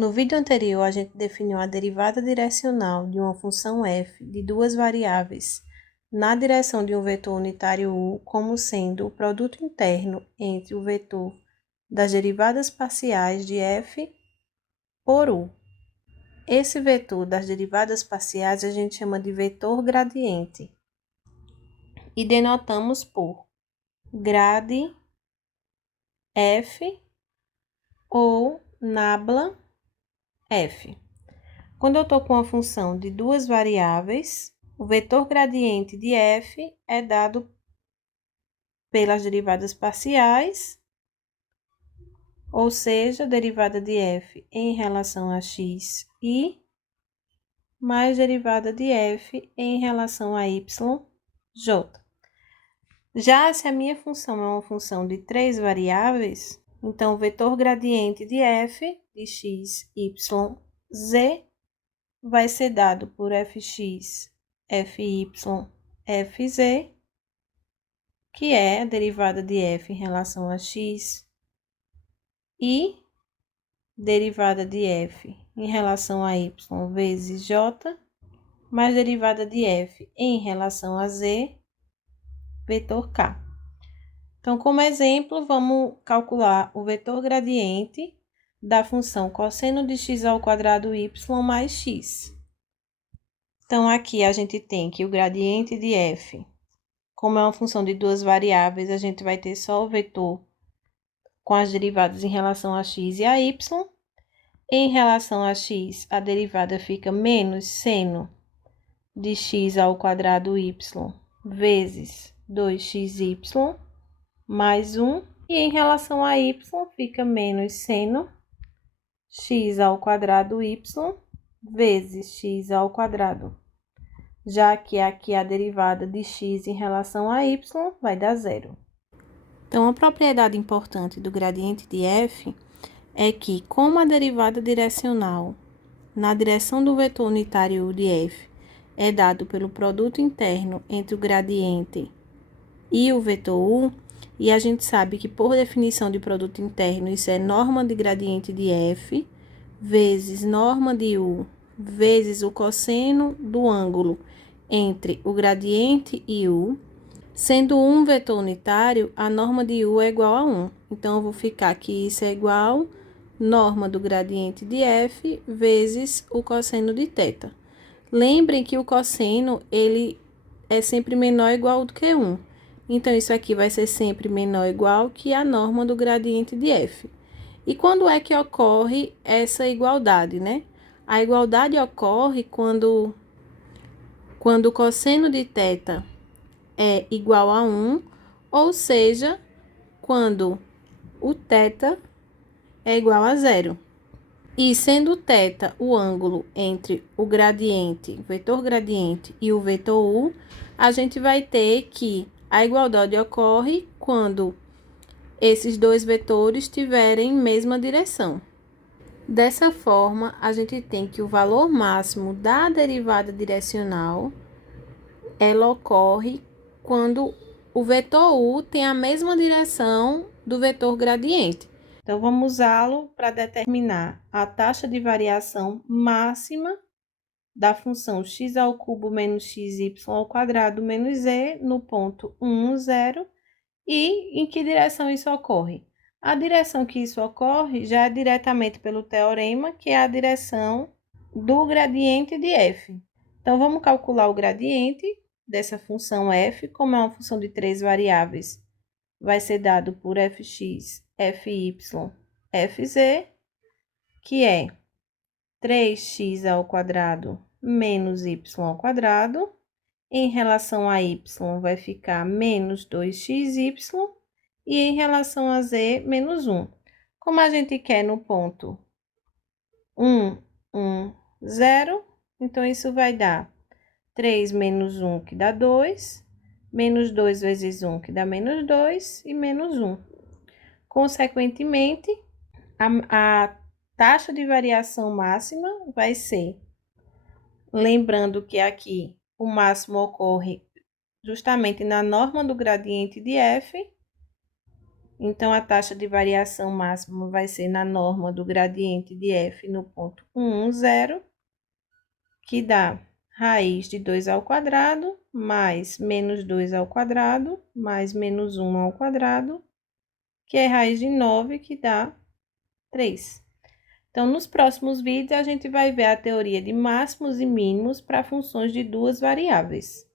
No vídeo anterior, a gente definiu a derivada direcional de uma função f de duas variáveis na direção de um vetor unitário u como sendo o produto interno entre o vetor das derivadas parciais de f por u. Esse vetor das derivadas parciais a gente chama de vetor gradiente e denotamos por grad f ou nabla f. Quando eu estou com uma função de duas variáveis, o vetor gradiente de f é dado pelas derivadas parciais, ou seja, derivada de f em relação a x e mais derivada de f em relação a y, j. Já se a minha função é uma função de três variáveis, então o vetor gradiente de f de x, y, z vai ser dado por fx, fy, fz, que é a derivada de f em relação a x, e derivada de f em relação a y vezes j, mais derivada de f em relação a z, vetor k. Então, como exemplo, vamos calcular o vetor gradiente da função cosseno de x ao quadrado y mais x. Então, aqui a gente tem que o gradiente de f, como é uma função de duas variáveis, a gente vai ter só o vetor com as derivadas em relação a x e a y. Em relação a x, a derivada fica menos seno de x ao quadrado y vezes 2xy mais 1. E em relação a y, fica menos seno x ao quadrado y vezes x ao quadrado. Já que aqui a derivada de x em relação a y vai dar zero. Então, a propriedade importante do gradiente de f é que, como a derivada direcional na direção do vetor unitário u de f é dado pelo produto interno entre o gradiente e o vetor u, e a gente sabe que, por definição de produto interno, isso é norma de gradiente de f vezes norma de u vezes o cosseno do ângulo entre o gradiente e u. Sendo um vetor unitário, a norma de u é igual a 1. Então, eu vou ficar que isso é igual norma do gradiente de f vezes o cosseno de θ. Lembrem que o cosseno, ele é sempre menor ou igual do que 1. Então, isso aqui vai ser sempre menor ou igual que a norma do gradiente de f. E quando é que ocorre essa igualdade, né? A igualdade ocorre quando o cosseno de θ é igual a 1, ou seja, quando o θ é igual a 0. E sendo θ o ângulo entre o gradiente, o vetor gradiente e o vetor u, a gente vai ter que a igualdade ocorre quando esses dois vetores tiverem mesma direção. Dessa forma, a gente tem que o valor máximo da derivada direcional, ela ocorre quando o vetor u tem a mesma direção do vetor gradiente. Então, vamos usá-lo para determinar a taxa de variação máxima da função x ao cubo menos xy ao quadrado menos z no ponto 1, 0. E em que direção isso ocorre? A direção que isso ocorre já é diretamente pelo teorema, que é a direção do gradiente de f. Então, vamos calcular o gradiente dessa função f, como é uma função de três variáveis, vai ser dado por fx, fy, fz, que é 3x ao quadrado menos y ao quadrado. Em relação a y, vai ficar menos 2xy. E em relação a z, menos 1. Como a gente quer no ponto 1, 1, 0, então isso vai dar 3 menos 1, que dá 2, menos 2 vezes 1, que dá menos 2, e menos 1. Consequentemente, a taxa de variação máxima vai ser, lembrando que aqui o máximo ocorre justamente na norma do gradiente de f, Então, a taxa de variação máxima vai ser na norma do gradiente de f no ponto 1, 0, que dá raiz de 2 ao quadrado, mais menos 2 ao quadrado, mais menos 1 ao quadrado, que é raiz de 9, que dá 3. Então, nos próximos vídeos, a gente vai ver a teoria de máximos e mínimos para funções de duas variáveis.